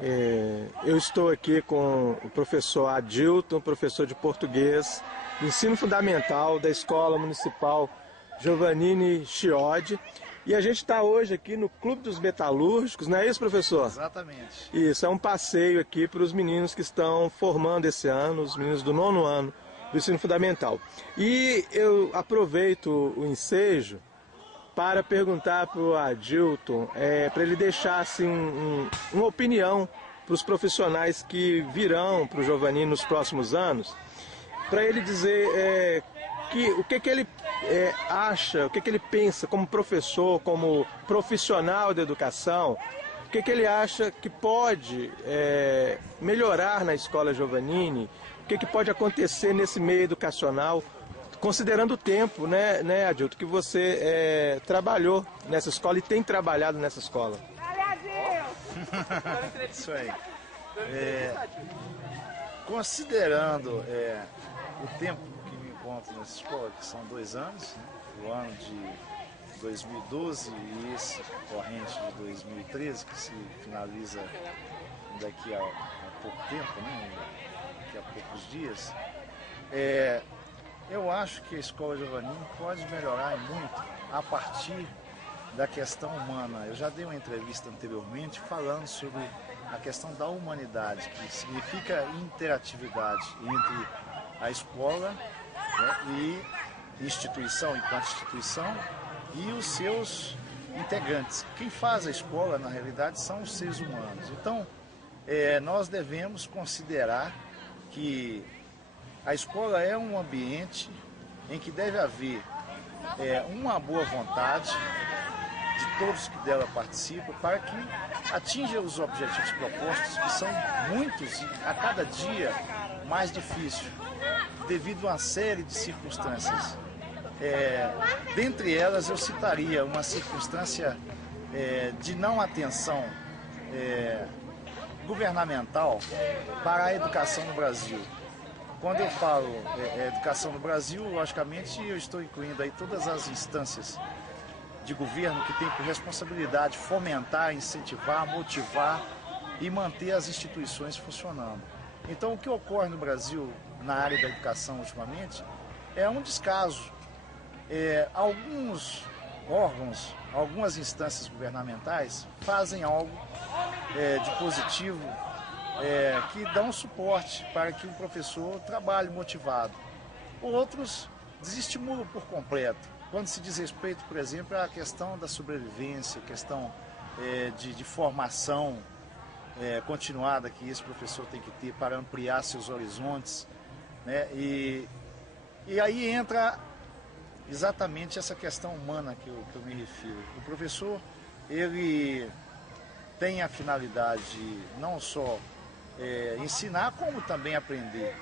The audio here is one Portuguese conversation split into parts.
Eu estou aqui com o professor Adilton, professor de português do ensino fundamental da Escola Municipal Giovannini Chiodi. E a gente está hoje aqui no Clube dos Metalúrgicos, não é isso, professor? Exatamente. Isso, é um passeio aqui para os meninos que estão formando esse ano, os meninos do 9º ano do ensino fundamental. E eu aproveito o ensejo para perguntar para o Adilton, para ele deixar assim, uma opinião para os profissionais que virão para o Giovannini nos próximos anos, para ele dizer o que ele acha, o que ele pensa como professor, como profissional da educação, o que ele acha que pode melhorar na escola Giovannini, o que pode acontecer nesse meio educacional, considerando o tempo, né, Adilton, que você trabalhou nessa escola e tem trabalhado nessa escola. Isso aí. Considerando o tempo que me encontro nessa escola, que são 2 anos, né, o ano de 2012 e esse corrente de 2013, que se finaliza daqui a pouco tempo, né, daqui a poucos dias, eu acho que a Escola Giovannini pode melhorar muito a partir da questão humana. Eu já dei uma entrevista anteriormente falando sobre a questão da humanidade, que significa interatividade entre a escola, né, e instituição, enquanto instituição, e os seus integrantes. Quem faz a escola, na realidade, são os seres humanos. Então, nós devemos considerar que a escola é um ambiente em que deve haver uma boa vontade de todos que dela participam para que atinja os objetivos propostos, que são muitos e a cada dia mais difíceis, devido a uma série de circunstâncias. Dentre elas eu citaria uma circunstância de não atenção governamental para a educação no Brasil. Quando eu falo educação no Brasil, logicamente eu estou incluindo aí todas as instâncias de governo que tem por responsabilidade fomentar, incentivar, motivar e manter as instituições funcionando. Então o que ocorre no Brasil na área da educação ultimamente é um descaso. Alguns órgãos, algumas instâncias governamentais fazem algo de positivo, que dão suporte para que o professor trabalhe motivado. Outros desestimulam por completo, quando se diz respeito, por exemplo, à questão da sobrevivência, questão de formação continuada que esse professor tem que ter para ampliar seus horizontes, né? E aí entra exatamente essa questão humana que eu me refiro. O professor, ele tem a finalidade de não só ensinar, como também aprender.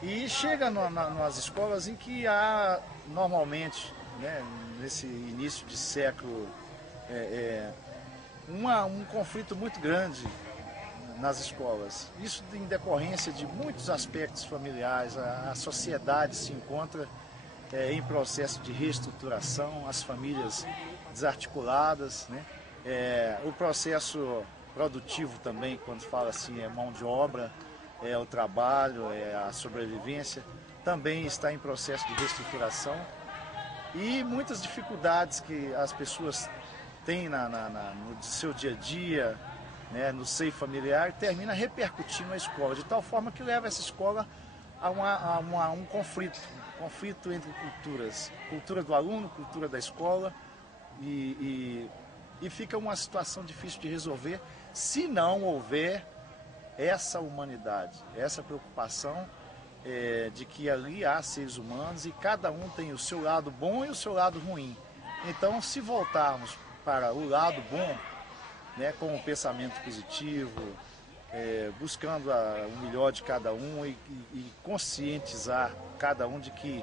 E chega nas escolas em que há, normalmente, né, nesse início de século, um conflito muito grande nas escolas. Isso em decorrência de muitos aspectos familiares. A sociedade se encontra em processo de reestruturação, as famílias desarticuladas, né? O processo produtivo também, quando fala assim, mão de obra, o trabalho, a sobrevivência, também está em processo de reestruturação. E muitas dificuldades que as pessoas têm no seu dia a dia, né, no seio familiar, termina repercutindo na escola, de tal forma que leva essa escola a um conflito entre culturas, cultura do aluno, cultura da escola, e fica uma situação difícil de resolver se não houver essa humanidade, essa preocupação de que ali há seres humanos e cada um tem o seu lado bom e o seu lado ruim. Então, se voltarmos para o lado bom, né, com o pensamento positivo, buscando o melhor de cada um e conscientizar cada um de que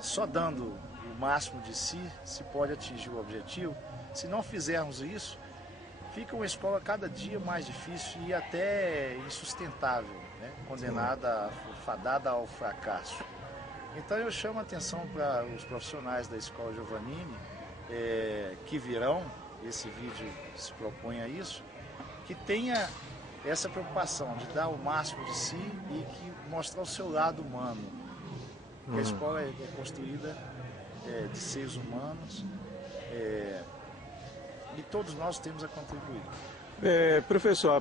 só dando o máximo de si se pode atingir o objetivo. Se não fizermos isso, fica uma escola cada dia mais difícil e até insustentável, né? Condenada, fadada ao fracasso. Então eu chamo a atenção para os profissionais da Escola Giovannini que virão, esse vídeo se propõe a isso, que tenha essa preocupação de dar o máximo de si e que mostrar o seu lado humano. Porque a escola é construída de seres humanos e todos nós temos a contribuir. Professor,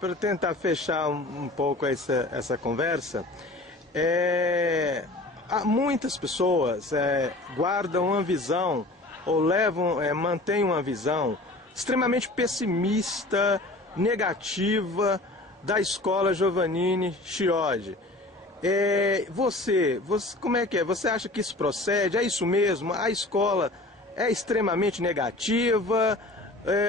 para tentar fechar um pouco essa conversa, muitas pessoas guardam uma visão ou mantêm uma visão extremamente pessimista, negativa da escola Giovannini Chiodi. Você, como é que é? Você acha que isso procede? É isso mesmo? A escola é extremamente negativa?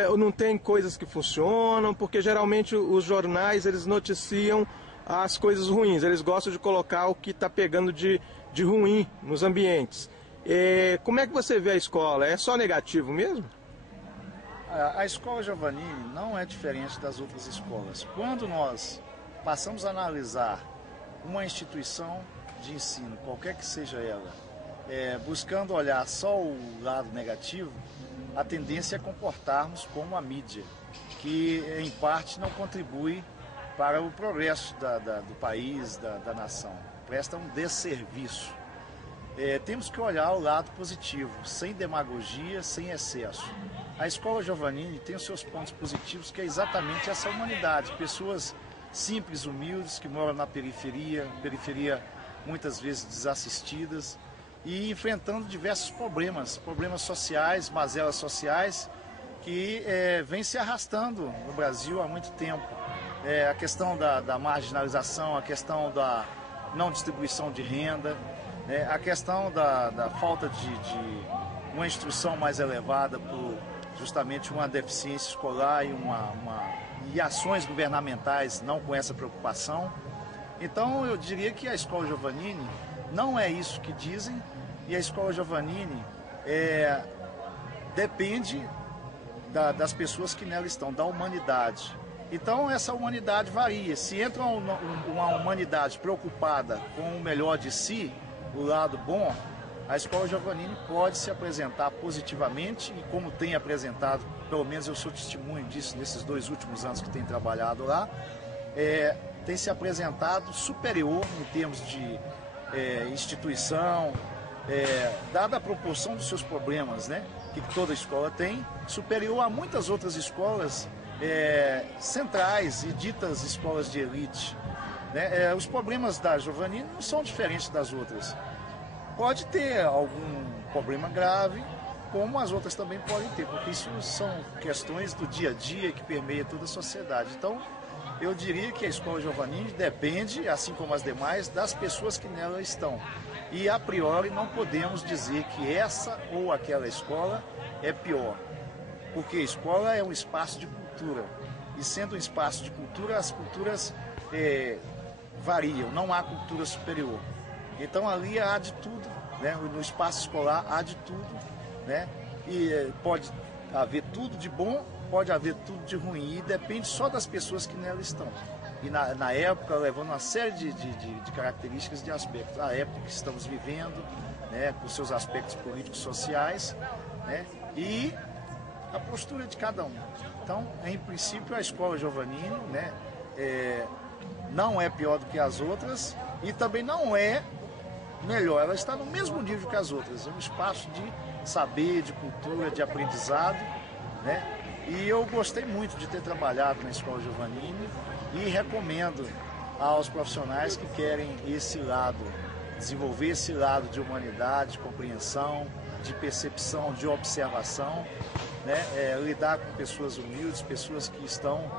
Ou não tem coisas que funcionam? Porque geralmente os jornais eles noticiam as coisas ruins. Eles gostam de colocar o que está pegando de ruim nos ambientes. Como é que você vê a escola? É só negativo mesmo? A escola Giovannini não é diferente das outras escolas. Quando nós passamos a analisar uma instituição de ensino, qualquer que seja ela, buscando olhar só o lado negativo, a tendência é comportarmos como a mídia, que em parte não contribui para o progresso do país, da nação. Presta um desserviço. Temos que olhar o lado positivo, sem demagogia, sem excesso. A escola Giovannini tem os seus pontos positivos, que é exatamente essa humanidade. Pessoas simples, humildes, que moram na periferia muitas vezes desassistidas, e enfrentando diversos problemas sociais, mazelas sociais, que vêm se arrastando no Brasil há muito tempo. A questão da marginalização, a questão da não distribuição de renda, a questão da falta de uma instrução mais elevada por justamente uma deficiência escolar e ações governamentais não com essa preocupação. Então eu diria que a escola Giovannini não é isso que dizem, e a escola Giovannini depende das pessoas que nela estão, da humanidade. Então essa humanidade varia. Se entra uma humanidade preocupada com o melhor de si, o lado bom, a escola Giovannini pode se apresentar positivamente, e como tem apresentado, pelo menos eu sou testemunho disso nesses 2 últimos anos que tenho trabalhado lá, tem se apresentado superior em termos de instituição, dada a proporção dos seus problemas, né, que toda escola tem, superior a muitas outras escolas centrais e ditas escolas de elite. Os problemas da Giovannini não são diferentes das outras. Pode ter algum problema grave, como as outras também podem ter, porque isso são questões do dia a dia que permeia toda a sociedade. Então, eu diria que a escola Giovannini depende, assim como as demais, das pessoas que nela estão. E, a priori, não podemos dizer que essa ou aquela escola é pior, porque a escola é um espaço de cultura. E, sendo um espaço de cultura, as culturas variam, não há cultura superior. Então ali há de tudo, né? No espaço escolar há de tudo, né? E pode haver tudo de bom, pode haver tudo de ruim, e depende só das pessoas que nela estão. E na época, levando uma série de características, de aspectos. A época que estamos vivendo, né? Com seus aspectos políticos, sociais, né? E a postura de cada um. Então, em princípio, a escola Giovannini, né? Não é pior do que as outras, e também não é melhor, ela está no mesmo nível que as outras. É um espaço de saber, de cultura, de aprendizado, né? E eu gostei muito de ter trabalhado na escola Giovannini e recomendo aos profissionais que querem esse lado, desenvolver esse lado de humanidade, de compreensão, de percepção, de observação, né? Lidar com pessoas humildes, pessoas que estão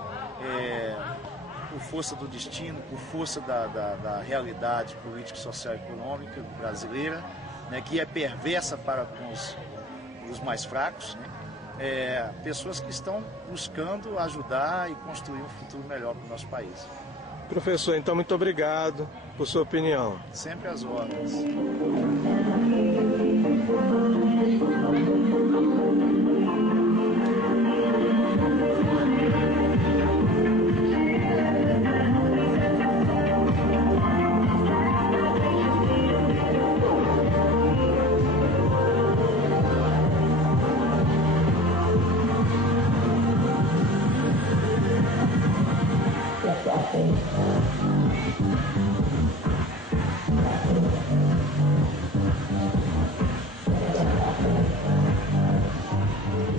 por força do destino, por força da realidade política, social e econômica brasileira, né, que é perversa para com os mais fracos, né, pessoas que estão buscando ajudar e construir um futuro melhor para o nosso país. Professor, então muito obrigado por sua opinião. Sempre às ordens.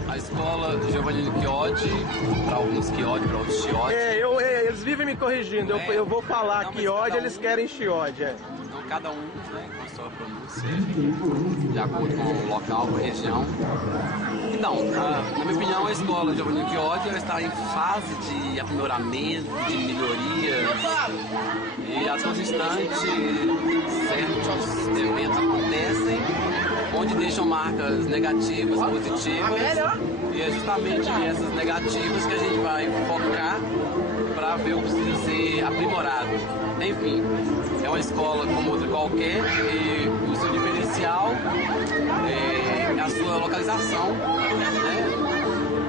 A escola Giovannino Chiodi, para alguns Chiodi, para outros Chiodi. Eles vivem me corrigindo. Eu vou falar Chiodi, eles querem Chiodi. Então cada um, né, com a sua pronúncia, de acordo com o local, com a região. Então, na minha opinião, a escola Giovannino Chiodi está em fase de aprimoramento, de melhorias. E a todo instante, certos eventos acontecem onde deixam marcas negativas, positivas, e é justamente nessas negativas que a gente vai focar para ver o que precisa ser aprimorado. Enfim, é uma escola como outra qualquer e o seu diferencial é a sua localização, né?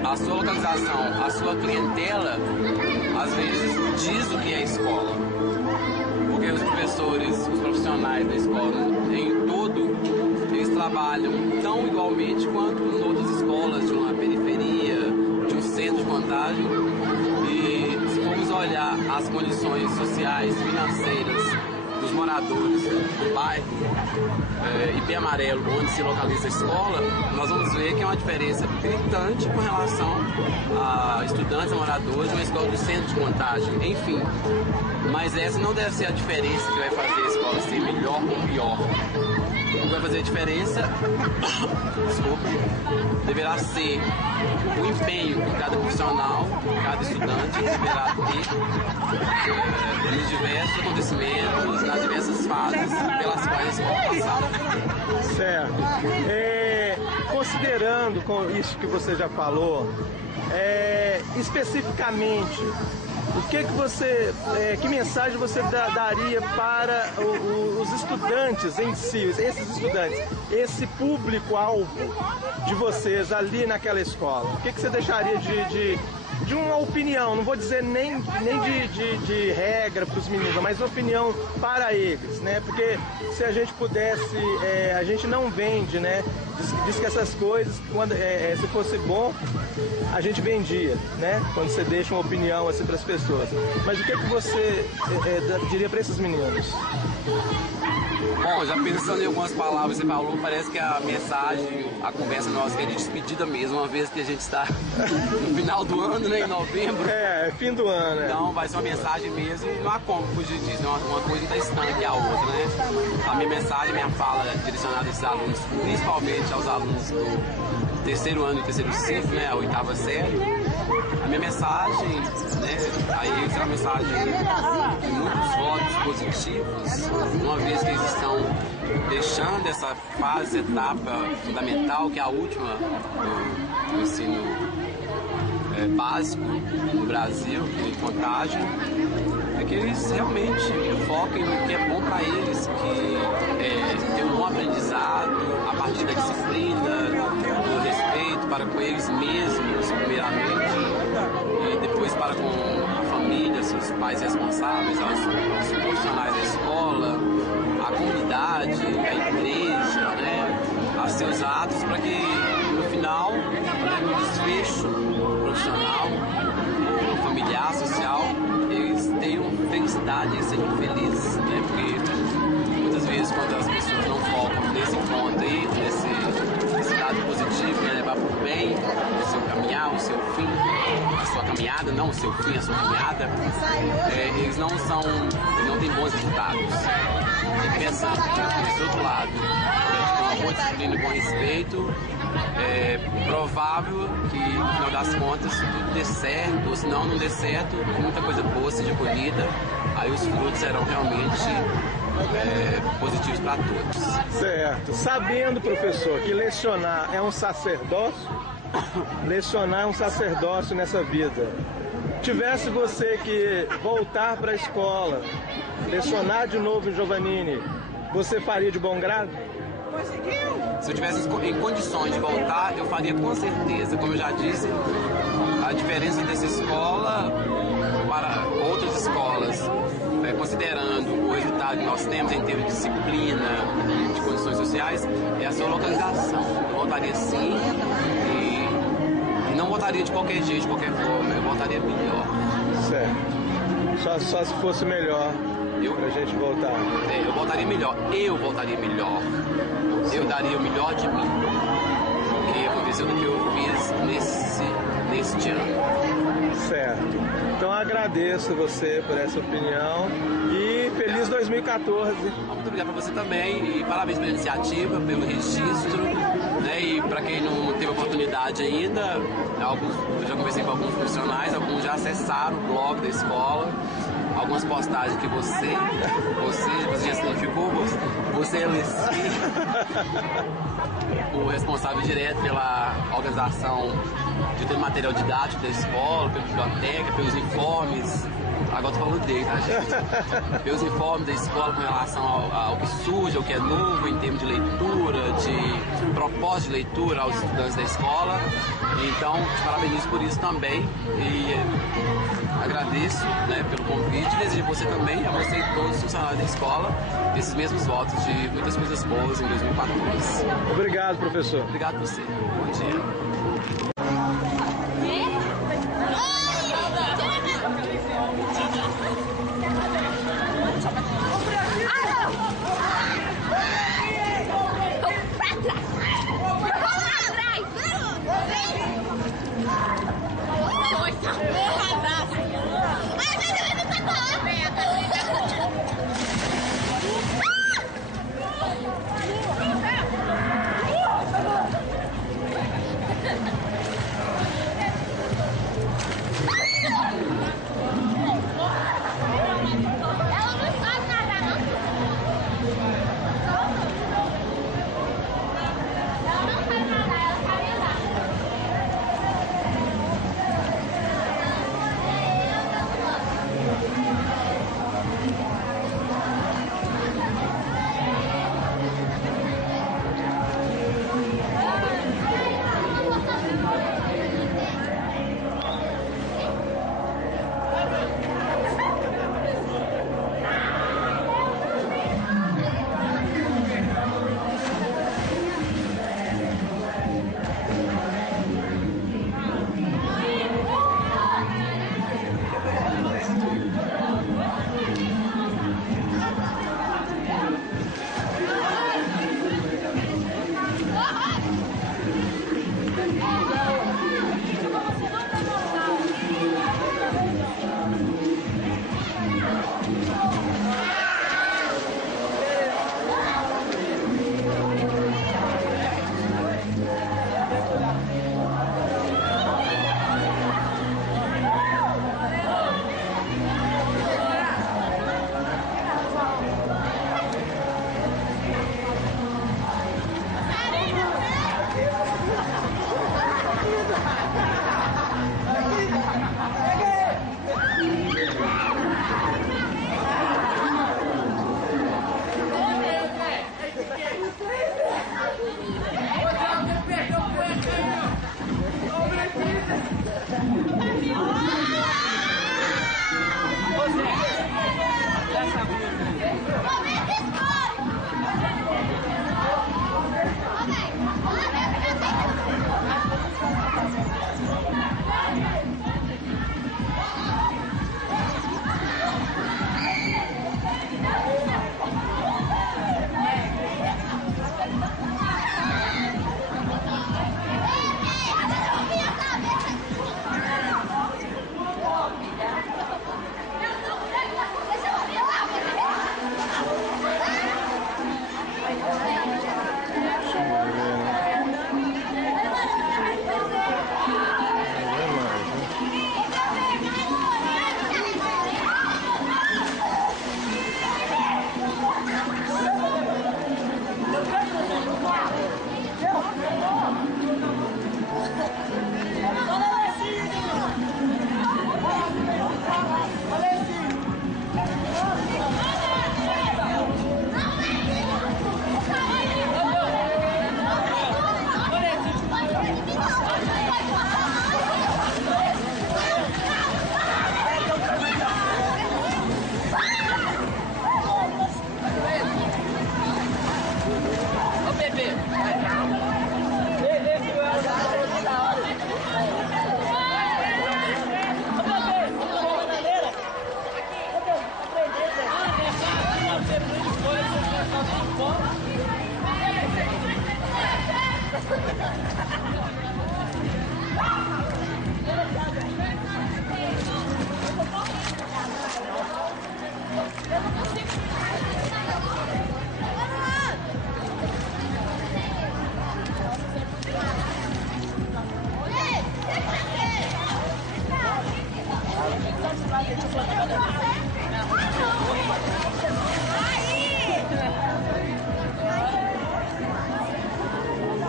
A sua localização, a sua clientela, às vezes diz o que é escola, porque os professores, os profissionais da escola em todo, eles trabalham tão igualmente quanto em outras escolas de uma periferia, de um centro de Contagem. E se formos olhar as condições sociais, financeiras dos moradores do bairro IP Amarelo, onde se localiza a escola, nós vamos ver que é uma diferença gritante com relação a estudantes, a moradores de uma escola do centro de Contagem. Enfim, mas essa não deve ser a diferença que vai fazer a escola ser melhor ou pior. O que vai fazer a diferença, deverá ser o empenho que cada profissional, cada estudante deverá ter nos diversos acontecimentos, nas diversas fases pelas quais a escola passar. Certo. Considerando com isso que você já falou, especificamente, que mensagem você daria para os estudantes em si, esses estudantes, esse público-alvo de vocês ali naquela escola? O que você deixaria de uma opinião, não vou dizer nem de regra para os meninos, mas uma opinião para eles, né? Porque se a gente pudesse, a gente não vende, né? Diz que essas coisas, quando, se fosse bom, a gente vendia, né? Quando você deixa uma opinião assim para as pessoas. Mas o que você diria para esses meninos? Bom, já pensando em algumas palavras que você falou, parece que a mensagem, a conversa nossa é de despedida mesmo, uma vez que a gente está no final do ano, né, em novembro. Fim do ano. Então vai ser uma mensagem mesmo, não há como fugir disso, uma coisa está estanque a outra, né? A minha mensagem, minha fala é direcionada a esses alunos, principalmente aos alunos do terceiro ano e terceiro ciclo, né, a oitava série. A minha mensagem, né, aí será uma mensagem de muitos votos positivos, uma vez que eles estão deixando essa fase, etapa fundamental, que é a última do ensino básico no Brasil, em Contagem, é que eles realmente foquem no que é bom para eles, que tem um bom aprendizado a partir da disciplina, do respeito para com eles mesmos, primeiramente, e depois para com a família, seus pais responsáveis, aos profissionais da escola, a comunidade, a igreja, né, a seus atos, para que no final, no desfecho profissional, familiar, social, eles tenham felicidade, eles sejam felizes, né, porque muitas vezes quando as pessoas não focam nesse ponto aí, nesse lado positivo, que é levar para o bem, o seu caminhar, o seu fim, a sua caminhada, não o seu fim, a sua caminhada, eles não têm bons resultados. Tem que pensar desse outro lado, com uma boa disciplina e bom respeito, é provável que no final das contas tudo dê certo, ou se não dê certo, muita coisa boa seja colhida, aí os frutos serão realmente positivos para todos. Certo. Sabendo, professor, que lecionar é um sacerdócio, lecionar é um sacerdócio nessa vida. Tivesse você que voltar para a escola, lecionar de novo em Giovannini, você faria de bom grado? Se eu tivesse em condições de voltar, eu faria com certeza. Como eu já disse, a diferença dessa escola para outras escolas, considerando o resultado que nós temos em termos de disciplina, de condições sociais, é a sua localização. Eu voltaria sim e não voltaria de qualquer jeito, de qualquer forma, eu voltaria melhor. Certo. Só se fosse melhor pra gente voltar. Eu voltaria melhor. Eu daria o melhor de mim. O que aconteceu do que eu fiz neste ano. Certo. Então agradeço você por essa opinião e feliz 2014. Muito obrigado para você também e parabéns pela iniciativa, pelo registro, né? E para quem não teve oportunidade ainda, eu já conversei com alguns profissionais, alguns já acessaram o blog da escola, algumas postagens que você já significou, você é o responsável direto pela organização de todo o material didático da escola, pela biblioteca, pelos informes. Agora tô falando dele, tá, gente? Pelos informes da escola com relação ao que surge, ao que é novo em termos de leitura, de propósito de leitura aos estudantes da escola. Então, te parabenizo por isso também e agradeço, né, pelo convite e desejo você também, a você e todos os funcionários da escola, esses mesmos votos de muitas coisas boas em 2014. Obrigado, professor. Obrigado a você. Bom dia.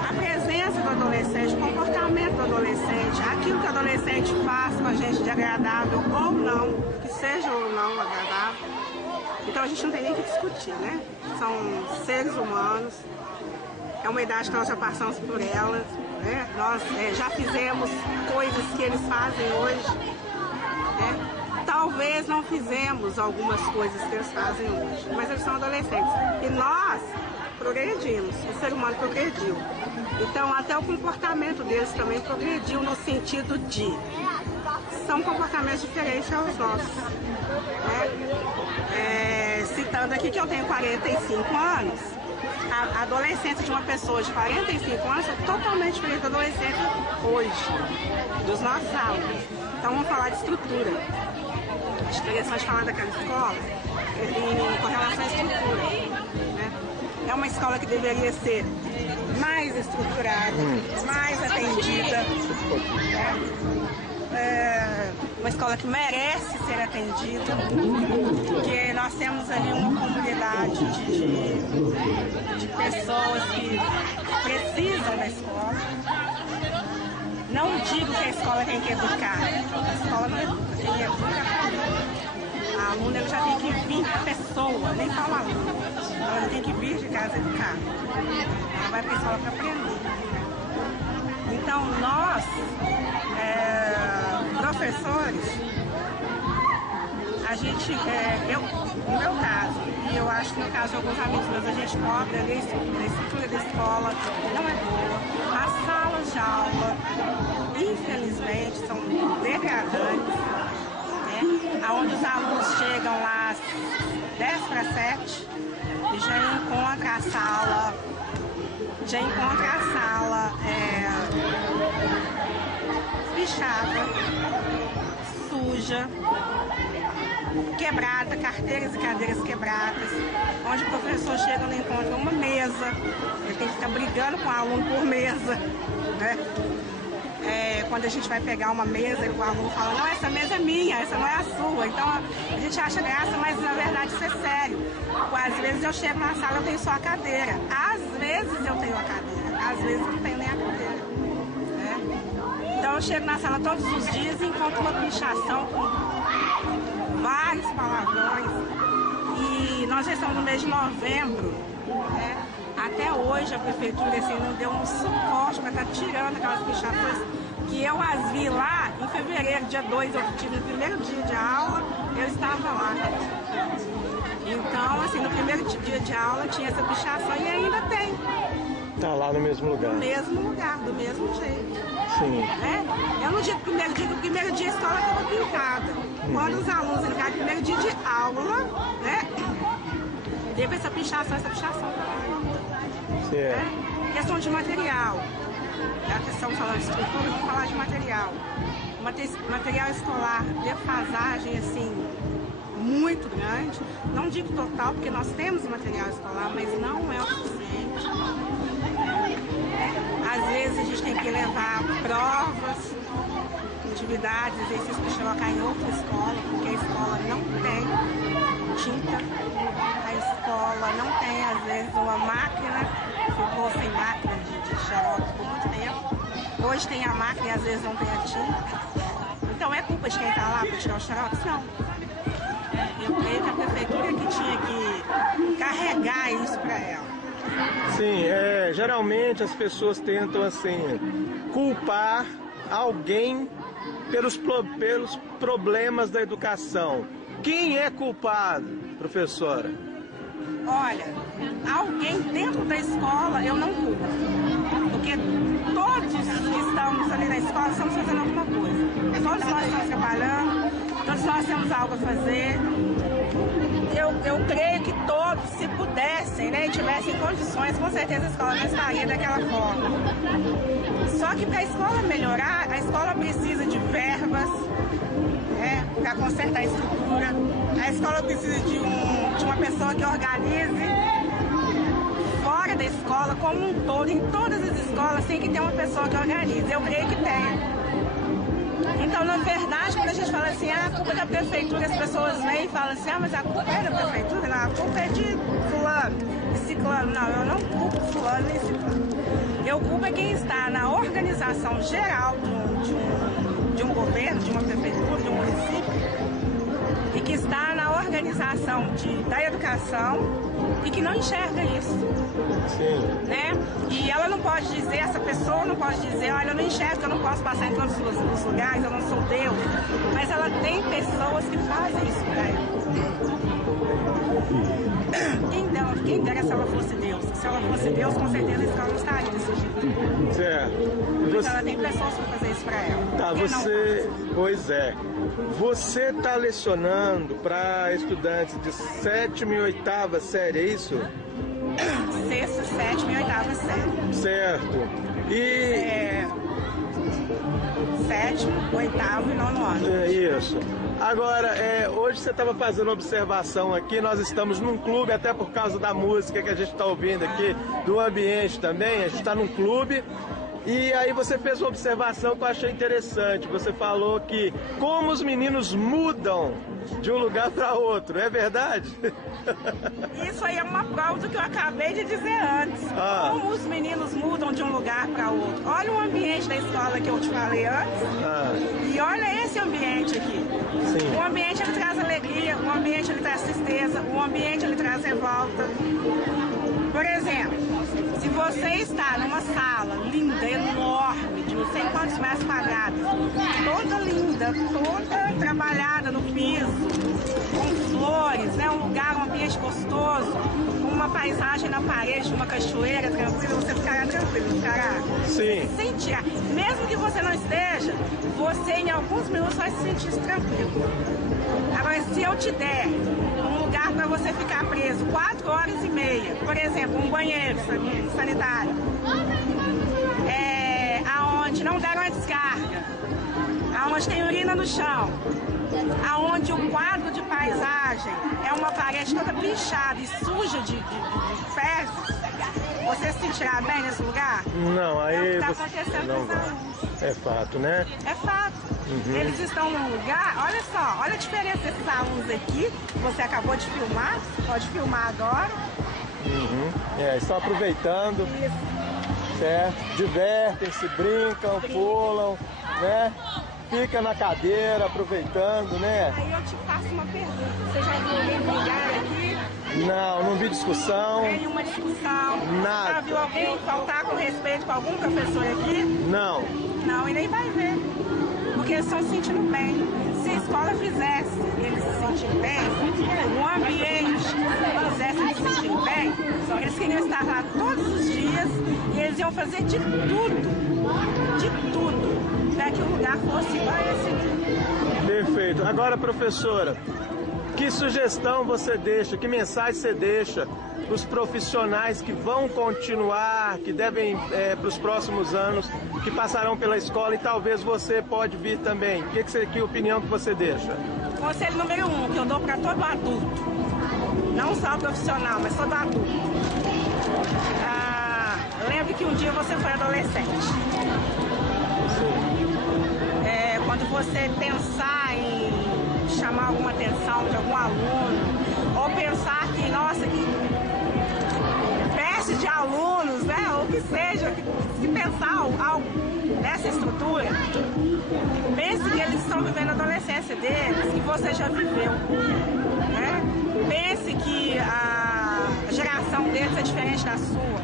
A presença do adolescente, o comportamento do adolescente, aquilo que o adolescente faz com a gente de agradável ou não, que seja ou não agradável, então a gente não tem nem que discutir, né? São seres humanos, é uma idade que nós já passamos por elas, né? Nós já fizemos coisas que eles fazem hoje, né? Talvez não fizemos algumas coisas que eles fazem hoje, mas eles são adolescentes. E nós progredimos, o ser humano progrediu. Então até o comportamento deles também progrediu no sentido de são comportamentos diferentes aos nossos. Né? Citando aqui que eu tenho 45 anos, a adolescência de uma pessoa de 45 anos é totalmente diferente da adolescência hoje, dos nossos alunos. Então vamos falar de estrutura. Acho interessante falar daquela escola com relação à estrutura. Né? É uma escola que deveria ser mais estruturada, mais atendida. É uma escola que merece ser atendida, porque nós temos ali uma comunidade de pessoas que precisam da escola. Não digo que a escola tem que educar, a escola não educa, quem educa é a família. A aluna ela já tem que vir a pessoa, nem só o aluno. Ela tem que vir de casa educar. Ela vai para a escola para aprender. Então nós, professores, a gente, no meu caso, e eu acho que no caso de alguns amigos meus, a gente cobra a estrutura da escola, não é boa. As salas de aula, infelizmente, são degradantes, né? Onde os alunos chegam lá às 10 para 7 e já encontra a sala, pichada, suja, quebrada, carteiras e cadeiras quebradas, onde o professor chega e não encontra uma mesa, ele tem que ficar brigando com o aluno por mesa, né? Quando a gente vai pegar uma mesa, o aluno fala, não, essa mesa é minha, essa não é a sua. Então a gente acha graça, mas na verdade isso é sério. Às vezes eu chego na sala e eu tenho só a cadeira. Às vezes eu tenho a cadeira, às vezes eu não tenho nem a cadeira. Né? Então eu chego na sala todos os dias e encontro uma pichação com vários palavrões. E nós já estamos no mês de novembro, né? Até hoje a prefeitura assim, não deu um suporte para estar tirando aquelas pichações que eu as vi lá em fevereiro, dia 2, eu tive no primeiro dia de aula, eu estava lá. Então, assim, no primeiro dia de aula tinha essa pichação e ainda tem. Tá lá no mesmo lugar. No mesmo lugar, do mesmo jeito. Sim. Né? Eu não digo primeiro dia, no primeiro dia a escola estava pintada. Quando os alunos entraram no primeiro dia de aula, né? Teve essa pichação. Certo. Questão de material. Já que estamos falando de estrutura, vamos falar de material. Material escolar, defasagem assim, muito grande. Não digo total, porque nós temos material escolar, mas não é o suficiente. Às vezes a gente tem que levar provas, atividades, exercícios para colocar em outra escola, porque a escola não tem tinta, a escola não tem, às vezes, uma máquina, ficou sem máquina de xerox por muito tempo. Hoje tem a máquina e às vezes não tem a tinta. Então é culpa de quem está lá para tirar o xerox? Não. Eu creio que a prefeitura que tinha que carregar isso para ela. Sim, geralmente as pessoas tentam assim culpar alguém pelos problemas da educação. Quem é culpado, professora? Olha, alguém dentro da escola eu não culpo, porque todos que estamos ali na escola estamos fazendo alguma coisa. Todos nós estamos trabalhando, Todos nós temos algo a fazer. Eu creio que todos, se pudessem, né, e tivessem condições, com certeza a escola não estaria daquela forma. Só que para a escola melhorar, a escola precisa de verbas, né, para consertar a estrutura. A escola precisa de uma pessoa que organize fora da escola, como um todo. Em todas as escolas tem que ter uma pessoa que organize. Eu creio que tem. Então, na verdade, quando a gente fala assim, a culpa é da prefeitura, as pessoas vêm e falam assim, mas a culpa é da prefeitura, não, a culpa é de fulano, de ciclano. Não, eu não culpo fulano nem ciclano. Eu culpo é quem está na organização geral de um governo, de uma prefeitura, de um município, e que está na organização da educação e que não enxerga isso. Sim. Né? E ela não pode dizer, essa pessoa não pode dizer, olha, eu não enxergo, eu não posso passar em todos os lugares, eu não sou Deus. Mas ela tem pessoas que fazem isso para ela. Quem dera se ela fosse Deus? Se ela fosse Deus, com certeza a escola não estaria desse jeito. Certo. Mas ela tem pessoas para fazer isso para ela. Tá, você... Pois é. Você está lecionando para estudantes de 7ª e 8ª série, é isso? 6ª, 7ª e 8ª série. Certo. E... 7º, 8º e 9º ano. É isso. Agora, hoje você estava fazendo observação aqui, nós estamos num clube, até por causa da música que a gente está ouvindo aqui, do ambiente também, a gente está num clube. E aí você fez uma observação que eu achei interessante. Você falou que como os meninos mudam de um lugar para outro, é verdade? Isso aí é uma prova do que eu acabei de dizer antes. Como os meninos mudam de um lugar para outro. Olha o ambiente da escola que eu te falei antes. E olha esse ambiente aqui. Sim. O ambiente ele traz alegria, o ambiente ele traz tristeza, o ambiente ele traz revolta. Por exemplo, se você está numa sala linda, enorme, de não sei quantos metros quadrados, toda linda, toda trabalhada no piso, com flores, né? Um lugar, um ambiente gostoso, com uma paisagem na parede, uma cachoeira tranquila, você ficará tranquilo, ficará. Sim. Sentir. Mesmo que você não esteja, você em alguns minutos vai se sentir tranquilo. Agora, se eu te der um lugar para você ficar preso 4 horas e meia, por exemplo, um banheiro sanitário, aonde não deram a descarga, aonde tem urina no chão, aonde o quadro de paisagem é uma parede toda pinchada e suja de fezes, você se sentirá bem nesse lugar? Não, aí... É o que está acontecendo com os alunos. É fato, né? É fato. Uhum. Eles estão num lugar, olha só, olha a diferença desses alunos aqui, que você acabou de filmar, pode filmar agora. Uhum. Estão aproveitando. Isso. Certo? Divertem-se, brincam, pulam, né? Fica na cadeira, aproveitando, né? Aí eu te faço uma pergunta, você já viu alguém brigar aqui? Não vi discussão. Nenhuma discussão. Nada. Já viu alguém faltar com respeito com algum professor aqui? Não. Não, e nem vai ver. Porque eles estão se sentindo bem. Se a escola fizesse eles se sentirem bem, o ambiente fizesse eles se sentirem bem, eles queriam estar lá todos os dias e eles iam fazer de tudo, para que o lugar fosse igual a esse aqui. Perfeito. Agora, professora, que sugestão você deixa, que mensagem você deixa para os profissionais que vão continuar, que devem para os próximos anos, que passarão pela escola e talvez você pode vir também? Que opinião que você deixa? Conselho número 1, que eu dou para todo adulto, não só profissional, mas todo adulto. Lembre que um dia você foi adolescente. Quando você pensar em chamar alguma atenção de algum aluno, ou pensar que, nossa, que peste de alunos, né, ou que seja, se pensar algo nessa estrutura, pense que eles estão vivendo a adolescência deles, que você já viveu, né? Pense que a geração deles é diferente da sua.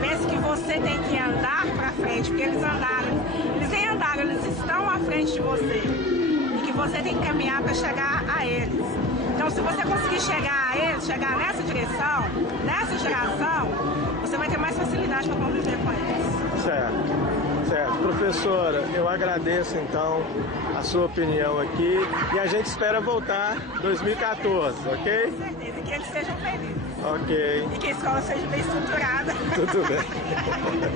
Pense que você tem que andar para frente, porque eles andaram, eles nem andaram, eles estão à frente de você. E que você tem que caminhar para chegar a eles. Então, se você conseguir chegar a eles, chegar nessa direção, nessa geração, você vai ter mais facilidade para conviver com eles. Certo. Certo. Professora, eu agradeço então a sua opinião aqui e a gente espera voltar em 2014, ok? Com certeza, e que eles sejam felizes. Ok. E que a escola seja bem estruturada. Tudo bem.